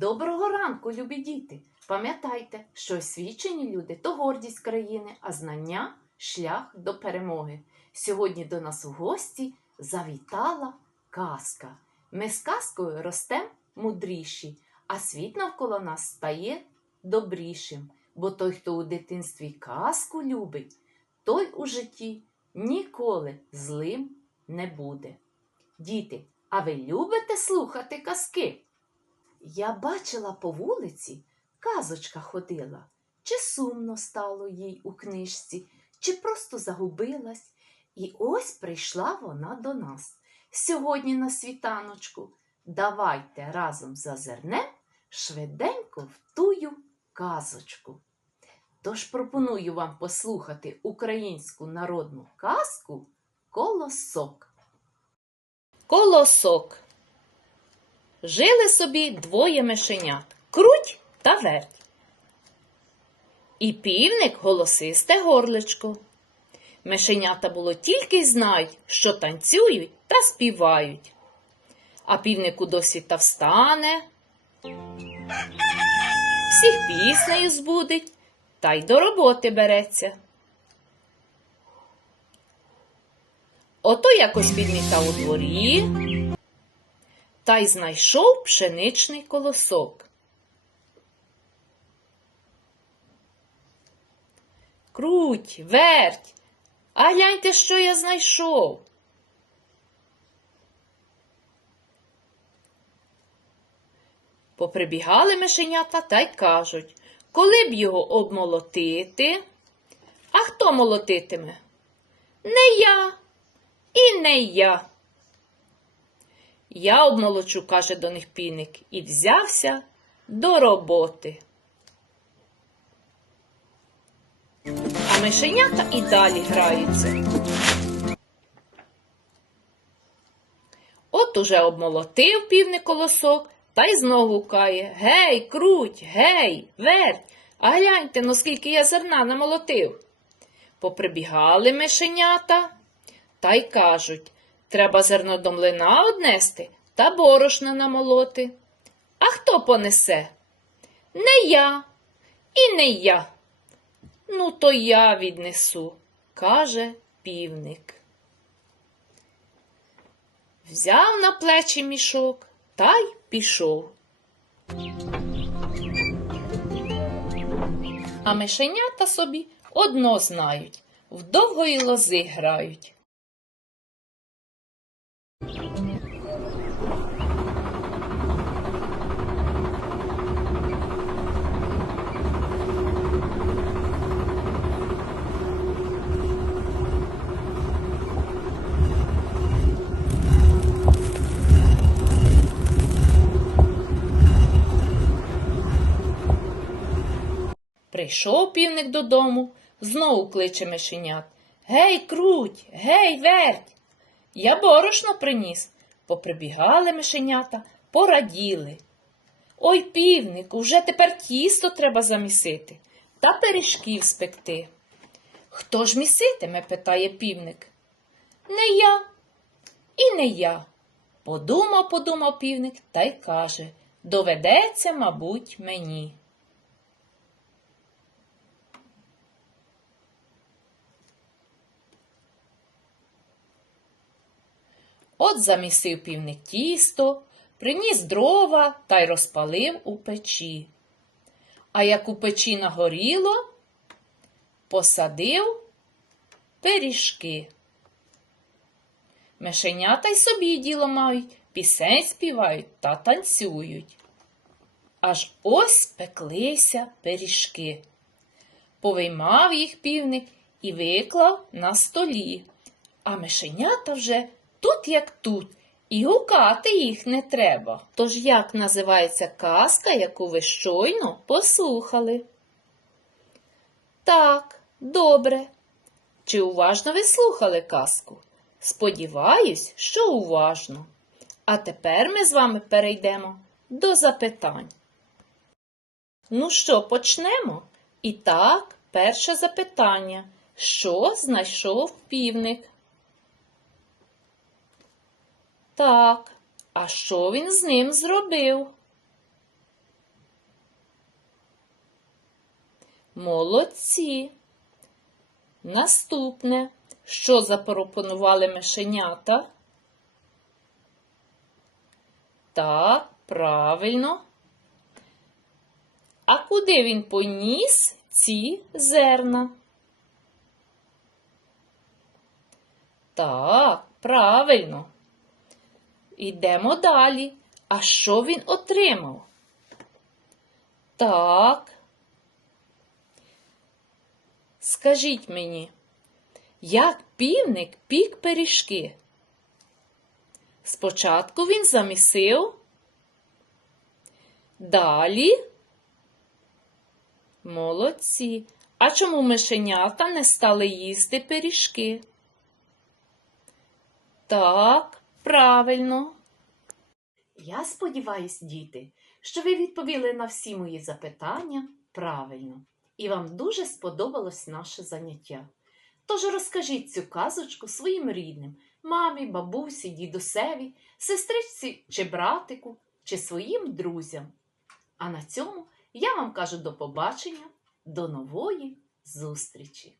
Доброго ранку, любі діти! Пам'ятайте, що освічені люди то гордість країни, а знання шлях до перемоги. Сьогодні до нас у гості завітала казка. Ми з казкою ростемо мудріші, а світ навколо нас стає добрішим. Бо той, хто у дитинстві казку любить, той у житті ніколи злим не буде. Діти, а ви любите слухати казки? Я бачила по вулиці, казочка ходила, чи сумно стало їй у книжці, чи просто загубилась. І ось прийшла вона до нас. Сьогодні на світаночку. Давайте разом зазирнем швиденько в тую казочку. Тож пропоную вам послухати українську народну казку Колосок. Колосок. Жили собі двоє мишенят круть та верть. І півник голосисте горличко. Мишенята було тільки й знають, що танцюють та співають. А півнику досвіта встане, всіх піснею збудить та й до роботи береться. Ото якось підмітав у дворі та й знайшов пшеничний колосок. Круть, верть, а гляньте, що я знайшов. Поприбігали мишенята та й кажуть, коли б його обмолотити. А хто молотитиме? Не я і не я. Я обмолочу, каже до них півник, і взявся до роботи. А мишенята і далі граються. От уже обмолотив півник колосок та й знову кає Гей, круть, гей, верть, а гляньте, ну скільки я зерна намолотив. Поприбігали мишенята та й кажуть Треба зерно до млина однести та борошна намолоти. А хто понесе? Не я і не я. Ну, то я віднесу, каже півник. Взяв на плечі мішок та й пішов. А мишенята собі одно знають, в довгої лози грають. Прийшов півник додому, знову кличе мишенят. Гей, круть, гей, верть. Я борошно приніс. Поприбігали мишенята, пораділи. Ой, півник, уже тепер тісто треба замісити та пиріжків спекти. Хто ж міситиме? питає півник. Не я і не я. Подумав, подумав півник та й каже доведеться, мабуть, мені. От замісив півник тісто, приніс дрова та й розпалив у печі. А як у печі нагоріло, посадив пиріжки. Мишенята й собі діло мають, пісень співають та танцюють. Аж ось спеклися пиріжки. Повиймав їх півник і виклав на столі, а мишенята вже тут як тут, і гукати їх не треба. Тож як називається казка, яку ви щойно послухали? Так, добре. Чи уважно ви слухали казку? Сподіваюсь, що уважно. А тепер ми з вами перейдемо до запитань. Ну що, почнемо? І так, перше запитання. Що знайшов півник? Так, а що він з ним зробив? Молодці. Наступне, що запропонували мишенята? Так, правильно. А куди він поніс ці зерна? Так, правильно. Ідемо далі. А що він отримав? Так. Скажіть мені, як півник пік пиріжки? Спочатку він замісив. Далі. Молодці. А чому мишенята не стали їсти пиріжки? Так, правильно. Я сподіваюсь, діти, що ви відповіли на всі мої запитання правильно, і вам дуже сподобалось наше заняття. Тож розкажіть цю казочку своїм рідним, мамі, бабусі, дідусеві, сестричці чи братику, чи своїм друзям. А на цьому я вам кажу до побачення, до нової зустрічі!